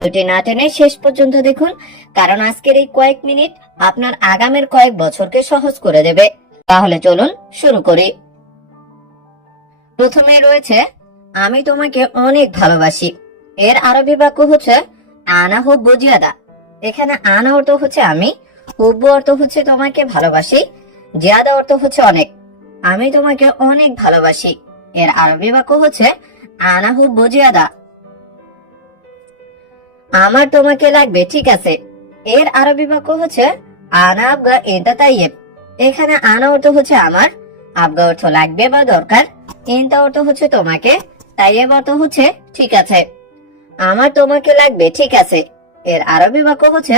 ভিডিওটি না টেনে শেষ পর্যন্ত দেখুন, কারণ আজকের এই কয়েক মিনিট আপনার আগামীর কয়েক বছরকে সহজ করে দেবে। তাহলে চলুন শুরু করি। প্রথমে রয়েছে আমি তোমাকে অনেক ভালোবাসি। এর আরবি বাক্য হচ্ছে আনা হুব্বু জিয়াদা। এখানে আনা অর্থ হচ্ছে আমি, হুব্বু অর্থ হচ্ছে তোমাকে ভালোবাসি, জিয়াদা অর্থ হচ্ছে অনেক। আমি তোমাকে অনেক ভালোবাসি। এর আরবি বাক্য হচ্ছে আনা হুব্বু জিয়াদা। আমার তোমাকে লাগবে, ঠিক আছে। এর আরবি বাক্য হচ্ছে আনা আবগা ইনতা তাইয়েব। এখানে আনা অর্থ হচ্ছে আমার, আবগা অর্থ লাগবে বা দরকার, ইনতা অর্থ হচ্ছে তোমাকে, তাইয়েব অর্থ হচ্ছে ঠিক আছে। আমার তোমাকে লাগবে, ঠিক আছে। এর আরবি বাক্য হচ্ছে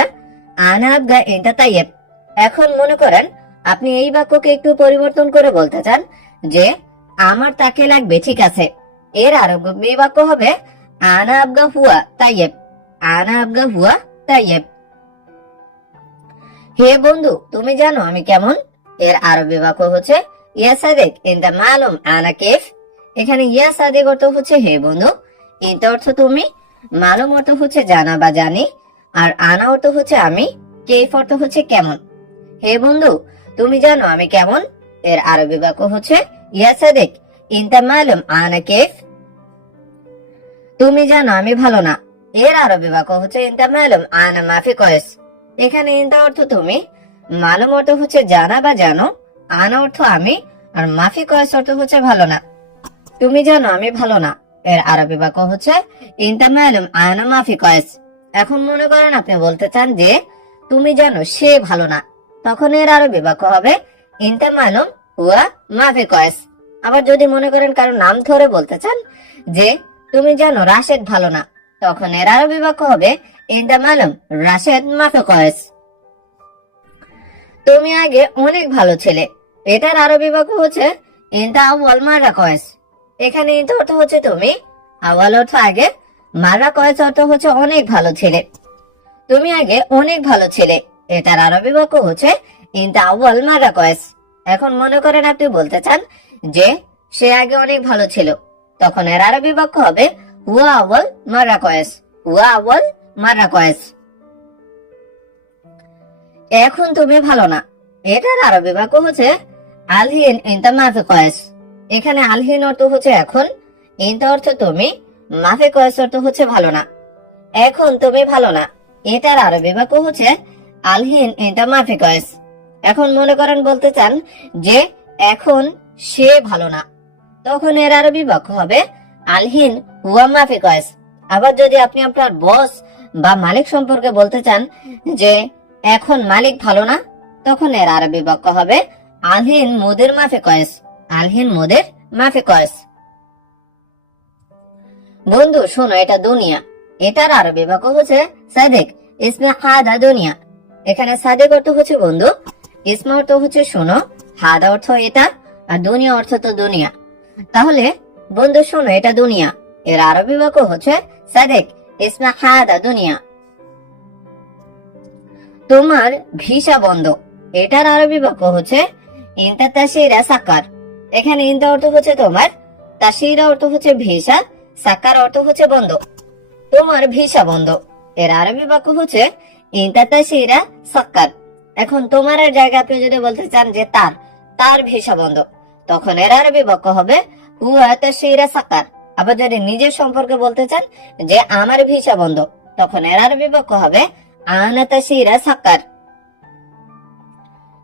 আনা আবগা ইনতা তাইয়েব। এখন মনে করেন আপনি এই বাক্যকে একটু পরিবর্তন করে বলতে চান যে আমার তাকে লাগবে, ঠিক আছে। এর আরবি বাক্য হবে আনা আবগা হুয়া তাইয়েব। আনা আবগা হুয়া তাইয়েব। হে বন্ধু, তুমি জানো আমি কেমন। এর আরবি বাক্য হচ্ছে ইয়া সাদেক ইনতা মালুম আনা কেফ। এখানে ইয়া সাদেক অর্থ হচ্ছে হে বন্ধু, ইনতা অর্থ তুমি, মালুম অর্থ হচ্ছে জানা বা জানি, আর আনা অর্থ হচ্ছে আমি, কেফ অর্থ হচ্ছে কেমন। হে বন্ধু, তুমি জানো আমি কেমন। এর আরবি বাক্য হচ্ছে ইয়া সাদেক ইনতা মালুম আনা কেফ। তুমি জানো আমি ভালো না। এর আরবি বাক্য হচ্ছে ইনতা মালুম আনা মাফি কয়েস। এখানে ইনতা অর্থ তুমি, মালুম অর্থ হচ্ছে জানা বা জানো, আনা অর্থ আমি, আর মাফি কয়েস অর্থ হচ্ছে ভালো না। তুমি জানো আমি ভালো না। এর আরবি বাক্য হচ্ছে ইনতা মালুম আনা মাফি কয়েস। এখন মনে করেন আপনি বলতে চান যে তুমি জানো সে ভালো না, তখন এর আরবি বাক্য হবে ইনতা মালুম হুয়া মাফি কয়েস। আবার যদি মনে করেন কারো নাম ধরে বলতে চান যে তুমি জানো রাশেদ ভালো না, তখন এর আরবি বাক্য হবে ইনতা মালুম রাশেদ মাফি কয়েস। তুমি আগে অনেক ভালো ছেলে। এটার আরবি বাক্য হচ্ছে ইনতা আউয়াল মাররা কয়েস। এখানে ইনতা অর্থ হচ্ছে তুমি, আউয়াল অর্থ আগে, মাররা কয়েস অর্থ হচ্ছে অনেক ভালো ছেলে। তুমি আগে অনেক ভালো ছেলে। এটার আরবি বাক্য হচ্ছে ইনতা আউয়াল মাররা কয়েস। এখন মনে করেন আপনি বলতে চান যে সে আগে অনেক ভালো ছিল, তখন এর আরবি বাক্য হবে হুয়া আউয়াল মাররা কয়েস। হুয়া আউয়াল মাররা কয়েস। এখন তুমি ভালো না। এটার আরবি বাক্য হচ্ছে আলহিন ইনতা মাফি কয়েস। এখানে আলহিন অর্থ হচ্ছে এখন, ইনতা অর্থ তুমি, মাফি কয়েস অর্থ হচ্ছে ভালো না। এখন তুমি ভালো না। এটার আরবি বাক্য হচ্ছে আলহিন ইনতা মাফি কয়েস। এখন মনে করেন বলতে চান যে এখন সে ভালো না, তখন এর আরবি বাক্য হবে আলহিন হুয়া মাফি কয়েস। আবার যদি আপনি আপনার বস বা মালিক সম্পর্কে বলতে চান যে এখন মালিক ভালো না, তখন এর আরবি বাক্য হবে আলহিন মুদির মাফি কয়েস। আলহিন মুদির মাফি কয়েস। বন্ধু শোনো, এটা দুনিয়া। এটার আরবি বাক্য হচ্ছে সাদেক ইসমে হাদা দুনিয়া। এখানে সাদেক অর্থ হচ্ছে বন্ধু, ইসমে অর্থ হচ্ছে শোনো, হাদা অর্থ এটা, আর দুনিয়া অর্থ তো দুনিয়া। তাহলে বন্ধু শোনো, এটা দুনিয়া। এর আরবি বাক্য হচ্ছে সাদেক ইসমে হাদা দুনিয়া। তোমার ভিসা বন্ধ। এটার আরবি বাক্য হচ্ছে ইনতা তাশিরা সাকার। এখানে ইনতা অর্থ হচ্ছে তোমার, তাশিরা অর্থ হচ্ছে ভিসা, সাকার অর্থ হচ্ছে বন্ধ। তোমার ভিসা বন্ধ। এর আরবি বাক্য হচ্ছে ইনতা তাশিরা সাকার। এখন তোমার এর জায়গায় আপনি যদি বলতে চান যে তার ভিসা বন্ধ, তখন এর আরবি বাক্য হবে হুয়া তাশিরা সাকার। আবার যদি নিজের সম্পর্কে বলতে চান যে আমার ভিসা বন্ধ, তখন এর আরবি বাক্য হবে আনা তাশিরা সাকার।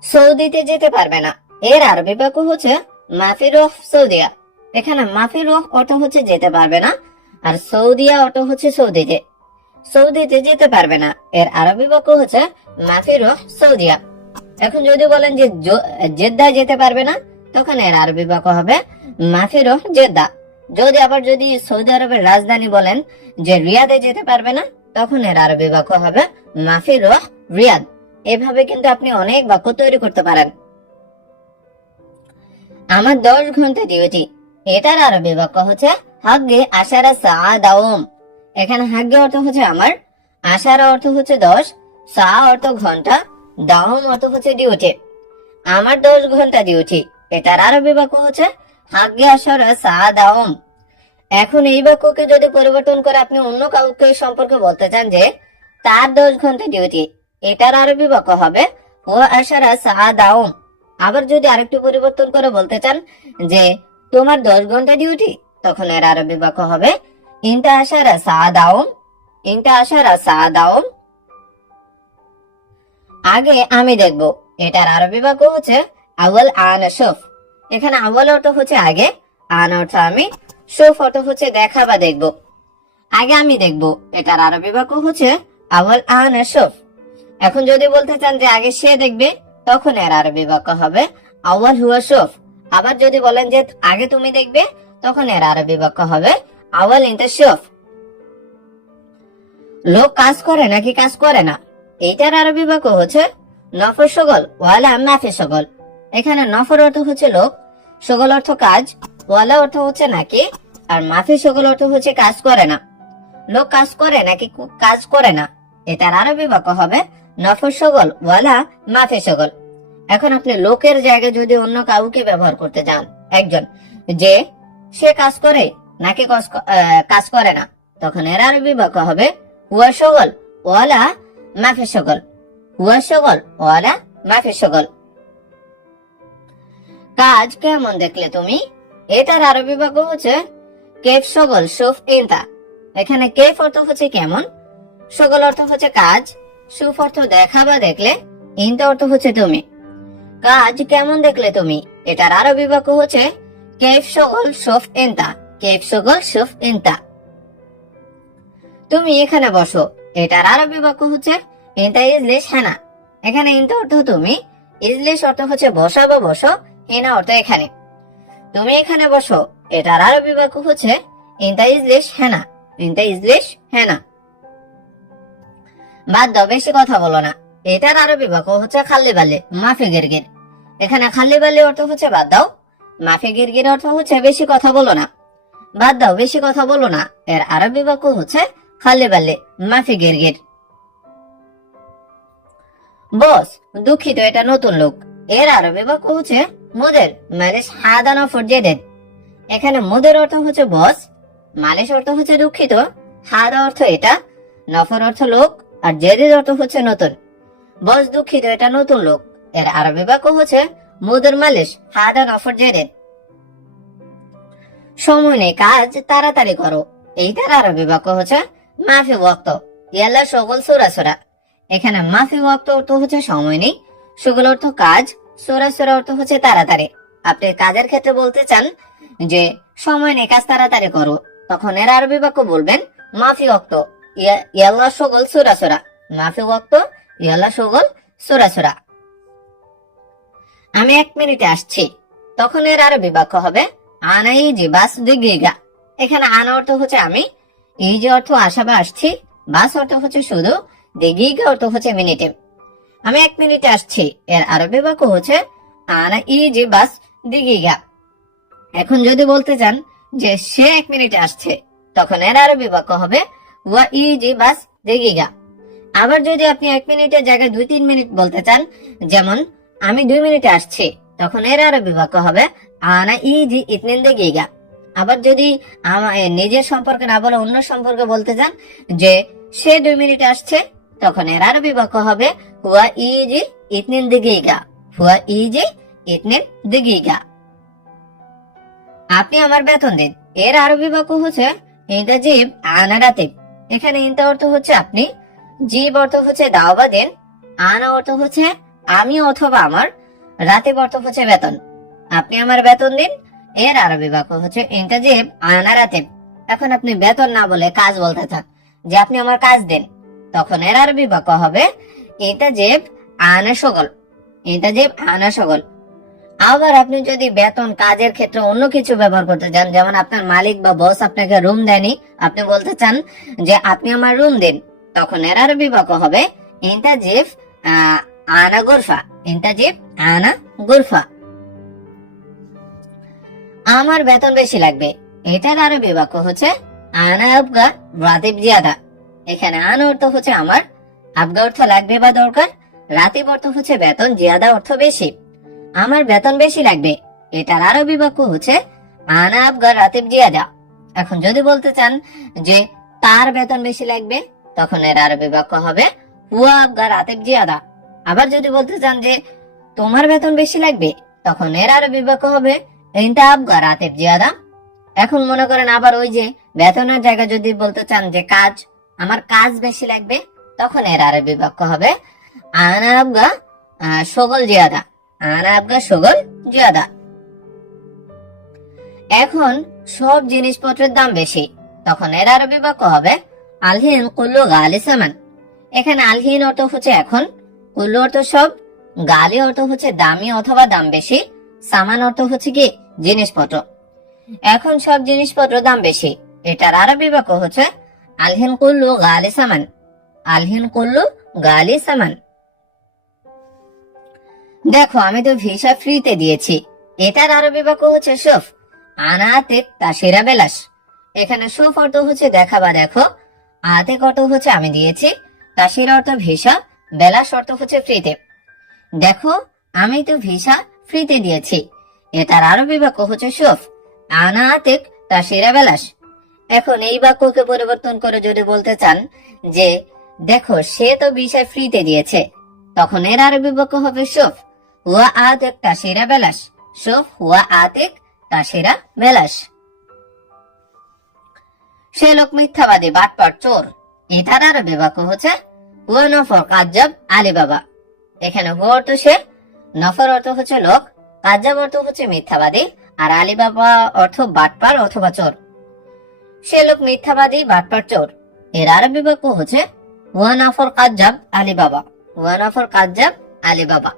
সৌদিতে যেতে পারবে না। এর আরবি বাক্য হচ্ছে মাফি রুহ সৌদিয়া। এখানে মাফি রুহ অর্থ হচ্ছে যেতে পারবে না, আর সৌদিয়া অর্থ হচ্ছে সৌদিতে। সৌদিতে যেতে পারবে না। এর আরবি বাক্য হচ্ছে মাফি রুহ সৌদিয়া। এখন যদি বলেন যে জেদ্দায় যেতে পারবে না, তখন এর আরবি বাক্য হবে মাফি রুহ জেদ্দা। যদি সৌদি আরবের রাজধানী বলেন যে রিয়াদে যেতে পারবে না, তখন এর আরবি বাক্য হবে মাফি রুহ রিয়াদ। এভাবে কিন্তু আপনি অনেক বাক্য তৈরি করতে পারেন। আমার 10 ঘন্টা ডিউটি। এটার আরবি বাক্য হচ্ছে হাগ্গে আশারা সা দাওম। এখানে হাগ্গে অর্থ হচ্ছে আমার, আশারা অর্থ হচ্ছে 10, সা অর্থ ঘন্টা, দাওম অর্থ হচ্ছে ডিউটি। আমার 10 ঘন্টা ডিউটি। এটার আরবি বাক্য হচ্ছে হাগ্গে আশারা সা দাওম। এখন এই বাক্যকে যদি পরিবর্তন করে আপনি অন্য কাউকে সম্পর্কে বলতে চান যে তার 10 ঘন্টা ডিউটি, এটার আরবি বাক্য হবে ও আশারা সাআদাউম। আবার যদি আরেকটু পরিবর্তন করে বলতে চান যে তোমার 10 ঘন্টা ডিউটি, তখন এর আরবি বাক্য হবে ইনতা আশারা সাআদাউম, ইনতা আশারা সাআদাউম। আগে আমি দেখব, এটার আরবি বাক্য হচ্ছে আওয়াল আনা শুফ। এখানে আওয়াল অর্থ হচ্ছে আগে, আন অর্থ আমি, শুফ অর্থ হচ্ছে দেখা বা দেখব। আগে আমি দেখব, এটার আরবি বাক্য হচ্ছে আওয়াল আনা শুফ। এখন যদি বলতে চান যে আগে সে দেখবে, তখন এর আরবি বাক্য হবে আওয়াল হুয়া শুফ। আবার যদি বলেন যে আগে তুমি দেখবে, তখন এর আরবি বাক্য হবে আওয়াল ইনতা শুফ। লোক কাজ করে নাকি কাজ করে না, এইটার আরবি বাক্য হচ্ছে নফর শগল ওয়ালা মাফি শগল। এখানে নফর অর্থ হচ্ছে লোক, শগল অর্থ কাজ, ওয়ালা অর্থ হচ্ছে নাকি, আর মাফি শগল অর্থ হচ্ছে কাজ করে না। লোক কাজ করে নাকি কাজ করে না, এটার আরবি বাক্য হবে নফর শগল ওয়ালা মাফি শগল। এখন আপনি লোকের জায়গায় যদি অন্য কাউকে ব্যবহার করতে চান, একজন, যে সে কাজ করে নাকি কাজ করে না, তখন এর আরবি বাক্য হবে হুয়া শগল ওয়ালা মাফি শগল, হুয়া শগল ওয়ালা মাফি শগল। কাজ কেমন দেখলে তুমি, এটার আরবি বাক্য হচ্ছে কেফ শগল শুফ ইনতা। এখানে কেফ অর্থ হচ্ছে কেমন, শগল অর্থ হচ্ছে কাজ, শুফ অর্থ দেখা বা দেখলে, ইনতা অর্থ হচ্ছে তুমি। কাজ কেমন দেখলে তুমি, এটার আরবি বাক্য হচ্ছে কেফ শগল শুফ ইনতা, কেফ শগল শুফ ইনতা। তুমি এখানে বসো, এটার আরবি বাক্য হচ্ছে ইনতা ইজলিস হেনা। এখানে ইনতা অর্থ তুমি, ইজলিস অর্থ হচ্ছে বসা বা বসো, হেনা অর্থ এখানে। তুমি এখানে বসো, এটার আরবি বাক্য হচ্ছে ইনতা ইজলিস হেনা, ইনতা ইজলিস হেনা। বাদ দাও, বেশি কথা বলো না, এটার আরবি বাক্য হচ্ছে খাল্লি বাল্লি মাফি গিরগির। এখানে খাল্লি বাল্লি অর্থ হচ্ছে বাদ দাও, মাফি গিরগির অর্থ হচ্ছে বেশি কথা বলো না। বাদ দাও, বেশি কথা বলো না, এর আরবি বাক্য হচ্ছে খাল্লি বাল্লি মাফি গিরগির। বস দুঃখিত, এটা নতুন লোক, এর আরবি বাক্য হচ্ছে মুদের মালিশ হাদানা ফরজেদেন। এখানে মুদের অর্থ হচ্ছে বস, মালিশ অর্থ হচ্ছে দুঃখিত, হাদা অর্থ এটা, নফর অর্থ লোক, আর জেদিদ অর্থ হচ্ছে নতুন। বস দুঃখিত, এটা নতুন লোক, এর আরবি বাক্য হচ্ছে মুদের মালিশ হাদা নফর জেদিদ। সময় নেই, কাজ তাড়াতাড়ি করো, এইটার আরবি বাক্য হচ্ছে মাফি ওয়াক্ত ইয়াল্লা শগল সুরা সুরা। এখানে মাফি ওয়াক্ত অর্থ হচ্ছে সময় নেই, শগল অর্থ কাজ, সুরা সুরা অর্থ হচ্ছে তাড়াতাড়ি। আপনি কাজের ক্ষেত্রে বলতে চান যে সময় নেই, কাজ তাড়াতাড়ি করো, তখন এর আরবি বাক্য বলবেন মাফি ওয়াক্ত ইয়াল্লা শগল সুরা সুরা, মাফি ওয়াক্ত ইয়াল্লা শগল সুরা সুরা। আমি 1 মিনিটে আসছি, তখন এর আরবি বাক্য হবে আনা ইজি বাস দিগিগা। এখানে আনা অর্থ হচ্ছে আমি, ইজি অর্থ আসা বা আসছি, বাস অর্থ হচ্ছে শুধু, দিগিগা অর্থ হচ্ছে মিনিটে। আমি 1 মিনিটে আসছি, এর আরবি বাক্য হচ্ছে আনা ইজি বাস দিগিগা। এখন যদি বলতে চান যে সে 1 মিনিটে আসছে, তখন এর আরবি বাক্য হবে ওয়া ইজি বাস দিগিগা। আবার যদি আপনি 1 মিনিটের জায়গায় 2-3 মিনিট বলতে চান, যেমন আমি 2 মিনিটে আসছি, তখন এর আরবি বাক্য হবে আনা ইজি ইতনিন দিগিগা। আবার যদি নিজের সম্পর্কে না বলে অন্য সম্পর্কে বলতে চান যে সে 2 মিনিটে আসছে, তখন এর আরবি বাক্য হবে হুয়া ইজি ইতনিন দিগিগা, হুয়া ইজি ইতনিন দিগিগা। আপনি আমার বেতন দিন, এর আরবি বাক্য হচ্ছে ইনতা জিব আনা রাতিব। এখানে ইনতা অর্থ হচ্ছে আপনি, জিব অর্থ হচ্ছে দাও বা দেন, আনা অর্থ হচ্ছে আমি অথবা আমার, রাতিব অর্থ হচ্ছে বেতন। আপনি আমার বেতন দিন, এর আরবি বাক্য হচ্ছে ইনতা জিব আনা রাতিব। এখন আপনি বেতন না বলে কাজ বলতে চান যে আপনি আমার কাজ দেন, তখন এর আরবি বাক্য হবে ইনতা জিব আনা শগল, ইনতা জিব আনা শগল। আবার আপনি যদি বেতন কাজের ক্ষেত্রে অন্য কিছু ব্যবহার করতে চান, যেমন আপনার মালিক বা বস আপনাকে রুম দেয়নি, আপনি বলতে চান যে আপনি আমার রুম দিন, তখন এর আরবি বাক্য হবে ইনতা জিব আনা গুরফা, ইনতা জিব আনা গুরফা। আমার বেতন বেশি লাগবে, এটার আরবি বাক্য হচ্ছে আনা আবগা রাতিব জিয়াদা। এখানে আনা অর্থ হচ্ছে আমার, আবগা অর্থ লাগবে বা দরকার, রাতিব অর্থ হচ্ছে বেতন, জিয়াদা অর্থ বেশি। আমার বেতন বেশি লাগবে, এটার আরবি বাক্য হচ্ছে আনা আবগা রাতিব জিয়াদা, এখন যদি বলতে চান যে তার বেতন বেশি লাগবে, তখন এর আরবি বাক্য হবে হুয়া আবগা রাতিব জিয়াদা। আবার যদি বলতে চান যে তোমার বেতন বেশি লাগবে, তখন এর আরবি বাক্য হবে ইনতা আবগা রাতিব জিয়াদা। এখন মনে করেন আবার ওই যে বেতনের জায়গায় যদি বলতে চান যে কাজ, আমার কাজ বেশি লাগবে, তখন এর আরবি বাক্য হবে আনা আবগা শগল জিয়াদা। আনা আবগা শগল জিয়াদা। এখন সব জিনিসপত্রের দাম বেশি, তখন এর আরবি বাক্য হবে আলহিন কুল্লু গালি সামান। এখানে আলহিন অর্থ হচ্ছে এখন, কুল্লু অর্থ সব, গালি অর্থ হচ্ছে দামি অথবা দাম বেশি, সামান অর্থ হচ্ছে কি জিনিসপত্র। এখন সব জিনিসপত্র দাম বেশি, এটার আরবি বাক্য হচ্ছে আলহিন কুল্লু গালি সামান। আলহিন কুল্লু গালি সামান। দেখো আমি তো ভিসা ফ্রিতে দিয়েছি, এটার আরবি বাক্য হচ্ছে শুফ আনাতে তাসিরা বেলাস। এখানে শুফ অর্থ হচ্ছে দেখা বা দেখো, আতেক অর্থ হচ্ছে আমি দিয়েছি, তাসির অর্থ ভিসা, বেলাস অর্থ হচ্ছে ফ্রিতে। দেখো আমি তো ভিসা ফ্রিতে দিয়েছি, এটার আরবি বাক্য হচ্ছে শুফ আনাতেক তাসিরা বেলাস। এখন এই বাক্যকে পরিবর্তন করে যদি বলতে চান যে দেখো সে তো ভিসা ফ্রিতে দিয়েছে, তখন এর আরবি বাক্য হবে শুফ হুয়া আতেক তাসিরা বেলাস। শুফ হুয়া আতেক তাসিরা বেলাস। সে লোক মিথ্যাবাদী, বাটপার, চোর, এটার আরবি বাক্য হচ্ছে হুয়া নফর কাজ্জাব আলী বাবা। এখানে হুয়া অর্থ সে, নফর অর্থ হচ্ছে লোক, কাজ্জাব অর্থ হচ্ছে মিথ্যাবাদী, আর আলী বাবা অর্থ বাটপার অথবা চোর। সে লোক মিথ্যাবাদী, বাটপার, চোর, এর আরবি বাক্য হচ্ছে হুয়া নফর কাজ্জাব আলী বাবা। হুয়া নফর কাজ্জাব আলী বাবা।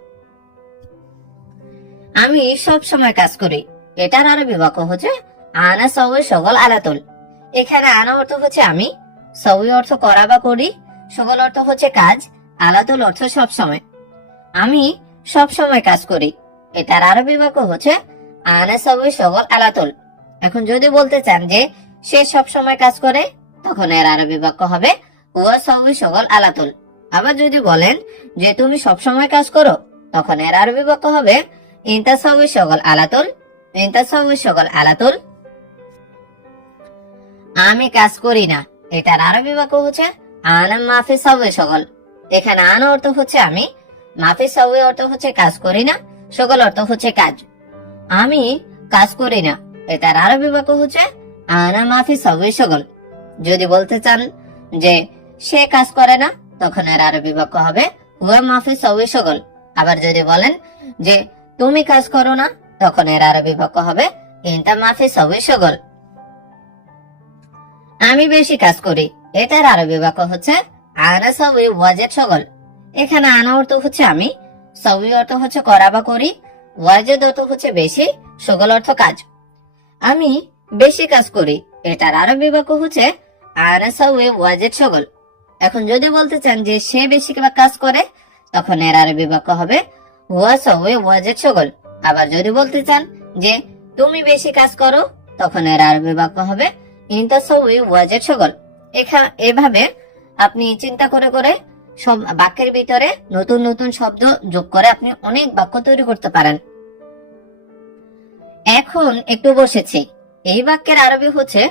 আমি সব সময় কাজ করি, এটার আরবি বাক্য হচ্ছে আনা সওই শগল আলাতুল। এখানে আনা অর্থ হচ্ছে আমি, সওই অর্থ করা বা করি, শগল অর্থ হচ্ছে কাজ, আলাতুল অর্থ সব সময়। আমি সব সময় কাজ করি, এটার আরবি বাক্য হচ্ছে আনা সওই শগল আলাতুল। এখন যদি বলতে চান যে সে সব সময় কাজ করে, তখন এর আরবি বাক্য হবে হুয়া সওই শগল আলাতুল। আবার যদি বলেন যে তুমি সব সময় কাজ করো, তখন এর আরবি বাক্য হবে ইনতা সওই শগল আলাতুল। ইনতা সওই শগল আলাতুল। আমি কাজ করি না, এটার আরবি বাক্য হচ্ছে আনা মাফি সওই শগল। এখানে আনা অর্থ হচ্ছে আমি, মাফি সওই অর্থ হচ্ছে কাজ করি না, শগল অর্থ হচ্ছে কাজ। আমি কাজ করি না, এটার আরবি বাক্য হচ্ছে আনা মাফি সওই শগল। যদি বলতে চান যে সে কাজ করে না, তখন এর আরবি বাক্য হবে হুয়া মাফি সওই শগল। আবার যদি বলেন যে তুমি কাজ করো না, তখন এর আরবি বাক্য হবে ইনতা মাফি সওই শগল। আমি বেশি কাজ করি, এটার আরবি বাক্য হচ্ছে আনা সওই ওয়াজেদ শগল। এখানে আনা অর্থ হচ্ছে আমি, সওই অর্থ হচ্ছে করা বা করি, ওয়াজেদ অর্থ হচ্ছে বেশি, শগল অর্থ কাজ। আমি বেশি কাজ করি, এটার আরবি বাক্য হচ্ছে আনা সওই ওয়াজেদ শগল। এখন যদি বলতে চান যে সে বেশি কাজ করে, তখন এর আরবি বাক্য হবে হুয়া সওই ওয়াজেদ শগল। আবার যদি বলতে চান যে তুমি বেশি কাজ করো, তখন এর আরবি বাক্য হবে ইনতা সওই ওয়াজেদ শগল। এভাবে আপনি চিন্তা করে করে সব বাক্যের ভিতরে নতুন নতুন শব্দ যোগ করে আপনি অনেক বাক্য তৈরি করতে পারেন। এখন একটু বসেছি, এই বাক্যের আরবি হচ্ছে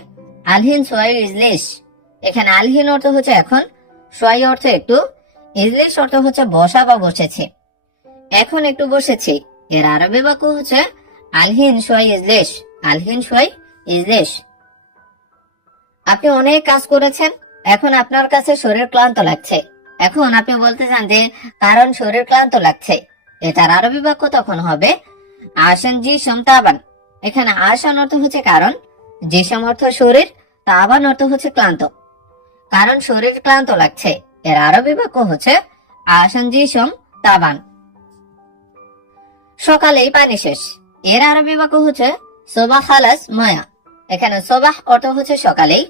আলহিন সোয়াই ইজলিশ। এখানে আলহিন অর্থ হচ্ছে এখন, সোয়াই অর্থ একটু, ইজলিশ অর্থ হচ্ছে বসা বা বসেছে। এখন একটু বসেছি, এর আরবি বাক্য হচ্ছে আলহিন সোয়াই ইজলিশ। আলহিন সোয়াই ইজলিশ। আপনি অনেক কাজ করেছেন, এখন আপনার কাছে শরীর ক্লান্ত লাগছে। এখন আপনি বলতে চান যে কারণ শরীর ক্লান্ত লাগছে, এটার আরবি বাক্য তখন হবে আসান জি সম তাবান। এখানে আসান অর্থ হচ্ছে কারণ, জিসম অর্থ শরীর, তাবান অর্থ হচ্ছে ক্লান্ত। কারণ শরীর ক্লান্ত লাগছে, এর আরবি বাক্য হচ্ছে আসান জি সম তাবান। সকালেই পানি শেষ, এর আরবি বাক্য হচ্ছে সোবাহ খালাস ময়া। এখানে সোবাহ অর্থ হচ্ছে সকালেই,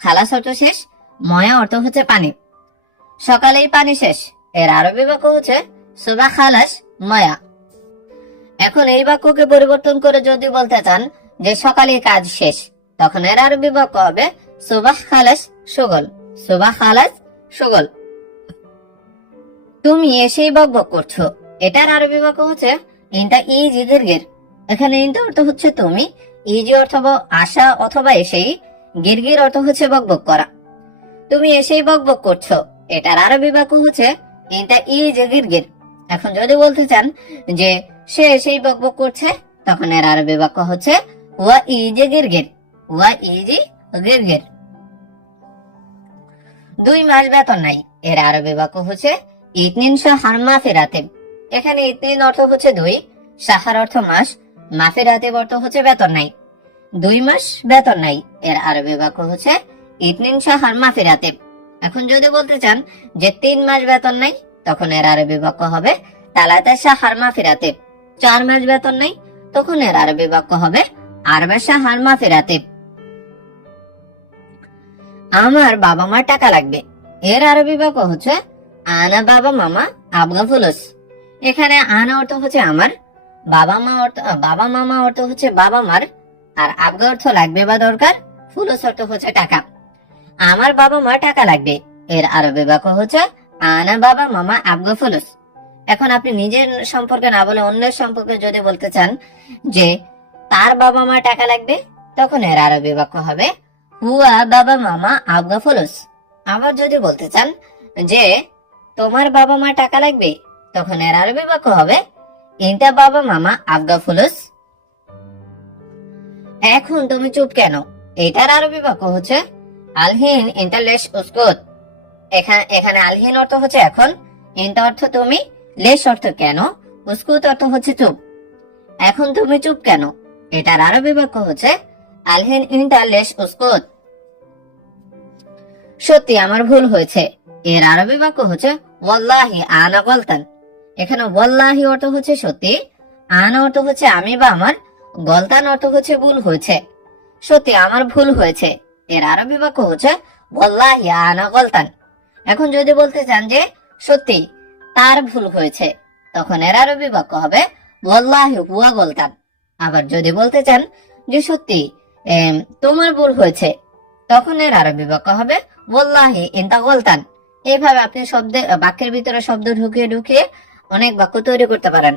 খালাস অর্থ শেষ, ময়া অর্থ হচ্ছে পানি। সকালেই পানি শেষ, এর আরবি বাক্য হচ্ছে সোবাহ খালাস ময়া। এখন এই বাক্যকে পরিবর্তন করে যদি বলতে চান যে সকালে কাজ শেষ, তখন এর আরবি বাক্য হবে সোবাহ খালাস শগল। সোবাহ খালাস শগল। তুমি এসেই বকবক করছো, এটার আরবি বাক্য হচ্ছে ইনতা ইজি দীর্ঘের। এখানে ইনতা অর্থ হচ্ছে তুমি, ইজি অথবা আসা অথবা এসেই, গিরগির অর্থ হচ্ছে বকবক করা। তুমি এসেই বকবক করছো, এটার আরবি বাক্য হচ্ছে ইনতা ইজে গিরগির। এখন যদি বলতে চান যে সে এসেই বকবক করছে, তখন এর আরবি বাক্য হচ্ছে ওয়া ইজে গিরগির, ওয়া ইজি গিরগির। 2 মাস বেতন নাই, এর আরবি বাক্য হচ্ছে ইতনিন শাহর মাফি রাতিব। এখানে ইতনিন অর্থ হচ্ছে 2, শাহর অর্থ মাস, মাফি রাতিব অর্থ হচ্ছে বেতন নাই। 2 মাস বেতন নাই, এর আরবি বাক্য হচ্ছে ইতনিন শাহর মাফি রাতিব। এখন যদি বলতে চান যে 3 মাস বেতন নাই, তখন এর আরবি বাক্য হবে তালাতা শাহর মাফি রাতিব। 4 মাস বেতন নাই, তখন এর আরবি বাক্য হবে আরবা শাহর মাফি রাতিব। আমার বাবা মার টাকা লাগবে, এর আরবি বাক্য হচ্ছে আনা বাবা মামা আবগা ফুলুস। এখানে আনা অর্থ হচ্ছে আমার, বাবা মামা অর্থ হচ্ছে বাবা মার, আর আবগা অর্থ লাগবে বা দরকার, ফুলুস অর্থ হচ্ছে টাকা। আমার বাবা মার টাকা লাগবে, এর আরবি বাক্য হচ্ছে আনা বাবা মামা আবগা ফুলুস। এখন আপনি নিজের সম্পর্কে না বলে অন্যের সম্পর্কে যদি বলতে চান যে তার বাবা মার টাকা লাগবে, তখন এর আরবি বাক্য হবে হুয়া বাবা মামা আবগা ফুলুস। আবার যদি বলতে চান যে তোমার বাবা মা টাকা লাগবে, তখন এর আরবি বাক্য হবে ইনতা বাবা মামা আবগা ফুলুস। এখন তুমি চুপ কেন, এটার আরবি বাক্য হচ্ছে আলহিন ইনতা লেশ উসকুত। এখানে আলহিন অর্থ হচ্ছে এখন, ইনতা অর্থ তুমি, লেশ অর্থ কেন, উসকুত অর্থ হচ্ছে চুপ। এখন তুমি চুপ কেন, এটার আরবি বাক্য হচ্ছে আলহিন ইনতা লেশ উসকুত। সত্যি আমার ভুল হয়েছে, এর আরবি বাক্য হচ্ছে ওয়াল্লাহি আনা গলতান। এখানে ওয়াল্লাহি অর্থ হচ্ছে সত্যি, আনা অর্থ হচ্ছে আমি বা আমার, গলতান অর্থ হচ্ছে ভুল হয়েছে। সত্যি আমার ভুল হয়েছে, এর আরবি বাক্য হচ্ছে ওয়াল্লাহি আনা গলতান। এখন যদি বলতে চান যে সত্যি তার ভুল হয়েছে, তখন এর আরবি বাক্য হবে ওয়াল্লাহি হুয়া গলতান। আবার যদি বলতে চান যে সত্যি তোমার ভুল হয়েছে, তখন এর আরবি বাক্য হবে ওয়াল্লাহি ইনতা গলতান। এইভাবে আপনি বাক্যের ভিতরে শব্দ ঢুকিয়ে ঢুকিয়ে অনেক বাক্য তৈরি করতে পারেন।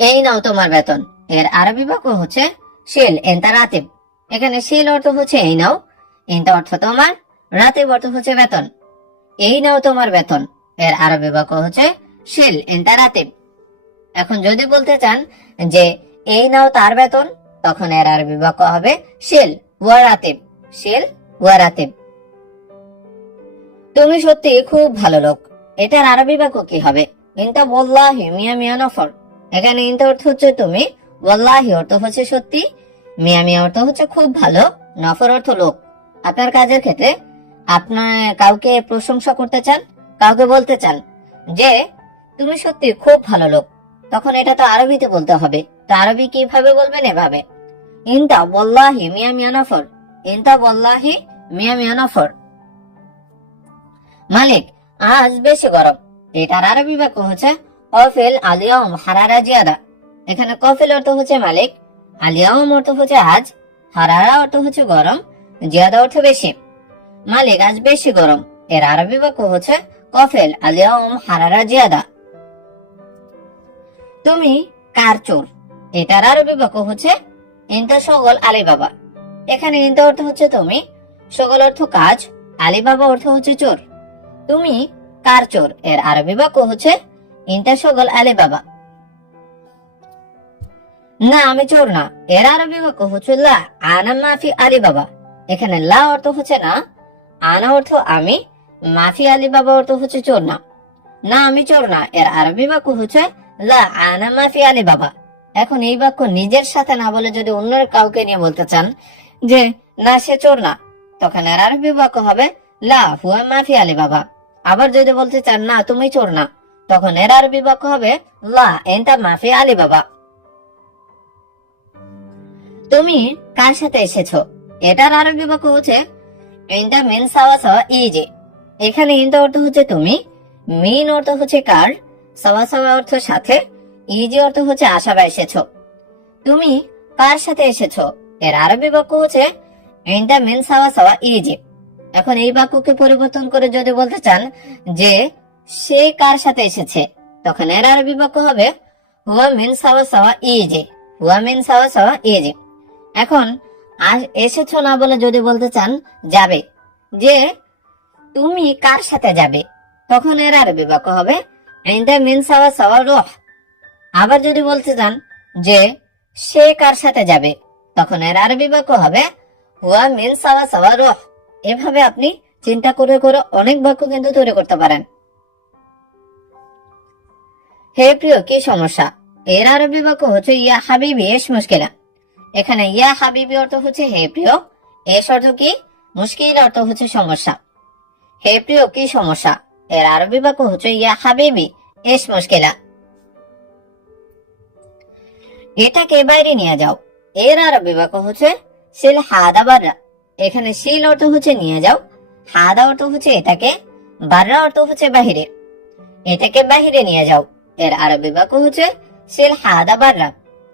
এই নাও তোমার বেতন, এর আরবি বাক্য হচ্ছে শিল ইনতা রাতিব। এখানে শিল অর্থ হচ্ছে এই নাও, ইনতা অর্থ তোমার, রাতিব অর্থ হচ্ছে বেতন। এই নাও তোমার বেতন, এর আরবি বাক্য হচ্ছে শিল ইনতা রাতিব। এখন যদি বলতে চান যে এই নাও তার বেতন, তখন এর আরবি বাক্য হবে শিল ওয়া রাতিব, শিল ওয়া রাতিব। তুমি সত্যি খুব ভালো লোক, এটার আরবি বাক্য কি হবে? ইনতা ওয়াল্লাহি মিয়া মিয়া নফর। এখানে ইনতা অর্থ হচ্ছে তুমি, ওয়াল্লাহি অর্থ হচ্ছে সত্যি, মিয়া মিয়া অর্থ হচ্ছে খুব ভালো, নফর অর্থ লোক। আপনার কাজের ক্ষেত্রে আপনার কাউকে প্রশংসা করতে চান, কাউকে বলতে চান যে তুমি সত্যি খুব ভালো লোক, তখন এটা তো আরবিতে বলতে হবে। তো আরবি কিভাবে বলবেন? এভাবে, ইনতা ওয়াল্লাহি মিয়া মিয়া নফর, ইনতা ওয়াল্লাহি মিয়া মিয়া নফর। মালিক আজ বেশি গরম, এটার আরবি বাক্য হচ্ছে কফিল আলিয়াম হারারা জিয়াদা। এখানে কফিল অর্থ হচ্ছে মালিক, আলিয়াম অর্থ হচ্ছে আজ, হারারা অর্থ হচ্ছে গরম, জিয়াদা অর্থ বেশি। মালিক আজ বেশি গরম, এর আরবি বাক্য হচ্ছে কফিল আলিয়াম হারারা জিয়াদা। তুমি কার চোর, এটার আরবি বাক্য হচ্ছে ইনতা শগল আলী বাবা। এখানে ইনতা অর্থ হচ্ছে তুমি, শগল অর্থ কাজ, আলী বাবা অর্থ হচ্ছে চোর। তুমি কার চোর, এর আরবি বাক্য হচ্ছে ইনতা শগল আলী বাবা। না আমি চোর না, এর আরবি বাক্য হচ্ছে লা আনা মাফি আলী বাবা। এখানে লা অর্থ হচ্ছে না, আনা অর্থ আমি, মাফি আলী বাবা অর্থ হচ্ছে চোর না। না আমি চোর না, এর আরবি বাক্য হচ্ছে লা আনা মাফি আলী বাবা। এখন এই বাক্য নিজের সাথে না বলে যদি অন্য কাউকে নিয়ে বলতে চান যে না সে চোর না, তখন এর আরবি বাক্য হবে লা হুয়া মাফি আলী বাবা। আবার যদি বলতে চান না তুমি চোর না, তখন এর আরবি বাক্য হবে লা এনতা মাফি আলী বাবা। তুমি কার সাথে এসেছো, এটার আরবি বাক্য হচ্ছে ইনতা মিন সাওয়া সাওয়া ইজি। এখানে ইনতা অর্থ হচ্ছে তুমি, মিন অর্থ হচ্ছে কার, সাওয়া সাওয়া অর্থ সাথে, ইজি অর্থ হচ্ছে আসা বা এসেছো। তুমি কার সাথে এসেছো, এর আরবি বাক্য হচ্ছে ইনতা মিন সাওয়া সাওয়া ইজি। এখন এই বাক্যকে পরিবর্তন করে যদি বলতে চান যে সে কার সাথে এসেছে, তখন এর আরবি বাক্য হবে হুয়া মিন সাওয়া সাওয়া ইজি, হুয়া মিন সাওয়া সাওয়া ইজি। এখন এসেছো না বলে যদি বলতে চান যাবে, যে তুমি কার সাথে যাবে, তখন এর আরবি বাক্য হবে ইনতা মিন সাওয়া সাওয়া রুহ। আবার যদি বলতে চান যে সে কার সাথে যাবে, তখন এর আরবি বাক্য হবে হুয়া মিন সাওয়া সাওয়া রুহ। এভাবে আপনি চিন্তা করে করে অনেক বাক্য কিন্তু তৈরি করতে পারেন। হে প্রিয়, কি সমস্যা? এর আরবি বাক্য হচ্ছে ইয়া হাবিবি এস মুশকিলা। এখানে ইয়া হাবিবি অর্থ হচ্ছে হে প্রিয়, এস অর্থ কি, মুশকিল অর্থ হচ্ছে সমস্যা। হে প্রিয়, কি সমস্যা? এর আরবি বাক্য হচ্ছে ইয়া হাবিবি এস মুশকিলা। এটাকে বাইরে নিয়ে যাও। এর আরবি বাক্য হচ্ছে সিল হাদা বাররা। এখানে সিল অর্থ হচ্ছে নিয়ে যাও, হাদা অর্থ হচ্ছে এটাকে, বাররা অর্থ হচ্ছে বাহিরে। এটাকে বাহিরে নিয়ে যাও। এর আরবি বাক্য হচ্ছে সিল হাদা বাররা।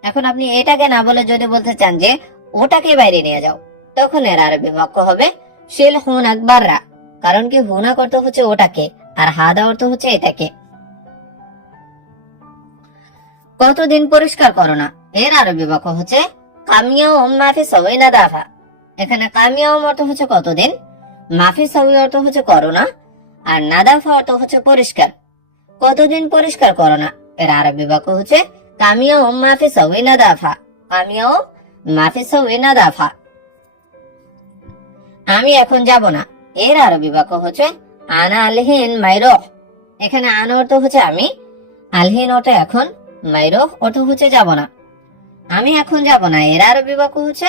এখন আপনি এটাকে না বলে যদি বলতে চান যে ওটাকে বাইরে নিয়ে যাও, তখন এর আরবি বাক্য হবে সিল হুনাক বাররা। কারণ কি, হুনাক অর্থ হচ্ছে ওটাকে, আর হাদা অর্থ হচ্ছে এটাকে। কতদিন পরিষ্কার করো না? এর আরবি বাক্য হচ্ছে কামিয়া ও মাফি সওয়াই না দাফা। এখানে কামিয়া অর্থ হচ্ছে কতদিন, মাফি সওয়াই অর্থ হচ্ছে করো না, আর নাদাফা অর্থ হচ্ছে পরিষ্কার। কতদিন পরিষ্কার করো না, এর আরবি বাক্য হচ্ছে কামিয়া ও মাফি সওয়াই না দাফা। কামিয়া ও মাফি সওয়াই না দাফা। আমি এখন যাব না। এর আরবি বাক্য হচ্ছে আনা আলহিন মাইরহ। এখানে আনা অর্থ হচ্ছে আমি, আলহিন অর্থ এখন, মাইরহ অর্থ হচ্ছে যাব না। আমি এখন যাব না, এর আরবি বাক্য হচ্ছে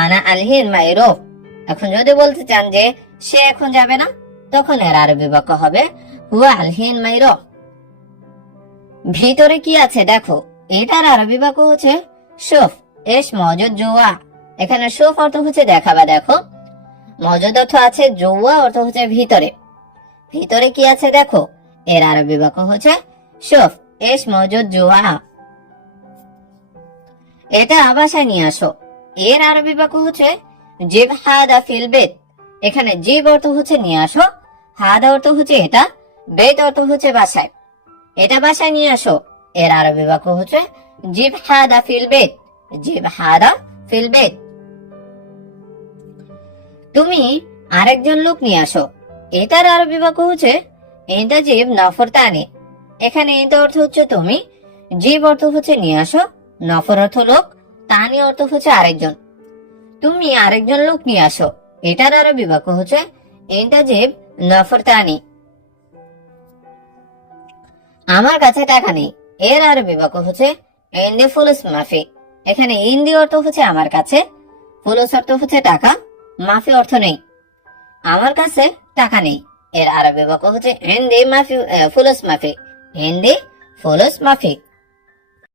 আনা আলহিন মাইরহ। এখন যদি বলতে চান যে সে এখন যাবে না, তখন এর আরবি বাক্য হবে হুয়া আলহিন মাইরহ। ভিতরে কি আছে দেখো। এটার আরবি বাক্য হচ্ছে শুফ এস মজুদ জুয়া। এখানে শুফ অর্থ হচ্ছে দেখা বা দেখো, মজুদ অর্থ আছে, জুয়া অর্থ হচ্ছে ভিতরে। ভিতরে কি আছে দেখো। এর আরবি বাক্য হচ্ছে শুফ এস মজুদ জুয়া। এটা বাসায় নিয়ে আসো। এর আরবি বাক্য হচ্ছে জিব হাদা ফিল বেত। এখানে জিব অর্থ হচ্ছে নিয়ে আসো, হাদা অর্থ হচ্ছে এটা, বেত অর্থ হচ্ছে বাসায়। এটা বাসায় নিয়ে আসো। এর আরবি বাক্য হচ্ছে জিব হাদা ফিল বেত। জিব হাদা ফিল বেত। তুমি আরেকজন লোক নিয়ে আসো। এটার আরবি বাক্য হচ্ছে ইনতা জিব নফর তানি। এখানে ইনতা অর্থ হচ্ছে তুমি, জিব অর্থ হচ্ছে নিয়ে আসো, নফর অর্থ লোক, তানি অর্থ হচ্ছে আরেকজন। তুমি আরেকজন লোক নিয়ে আসো। এটার আরবি বাক্য হচ্ছে ইনতা জিব নফর তানি। আমার কাছে টাকা নেই। এর আরবি বাক্য হচ্ছে ইনদি ফুলুস মাফি। এখানে ইনদি অর্থ হচ্ছে আমার কাছে, ফুলুস অর্থ হচ্ছে টাকা, মাফি অর্থ নেই। আমার কাছে টাকা নেই। এর আরবি বাক্য হচ্ছে ইনদি মাফি ফুলুস মাফি। ইনদি ফুলুস মাফি।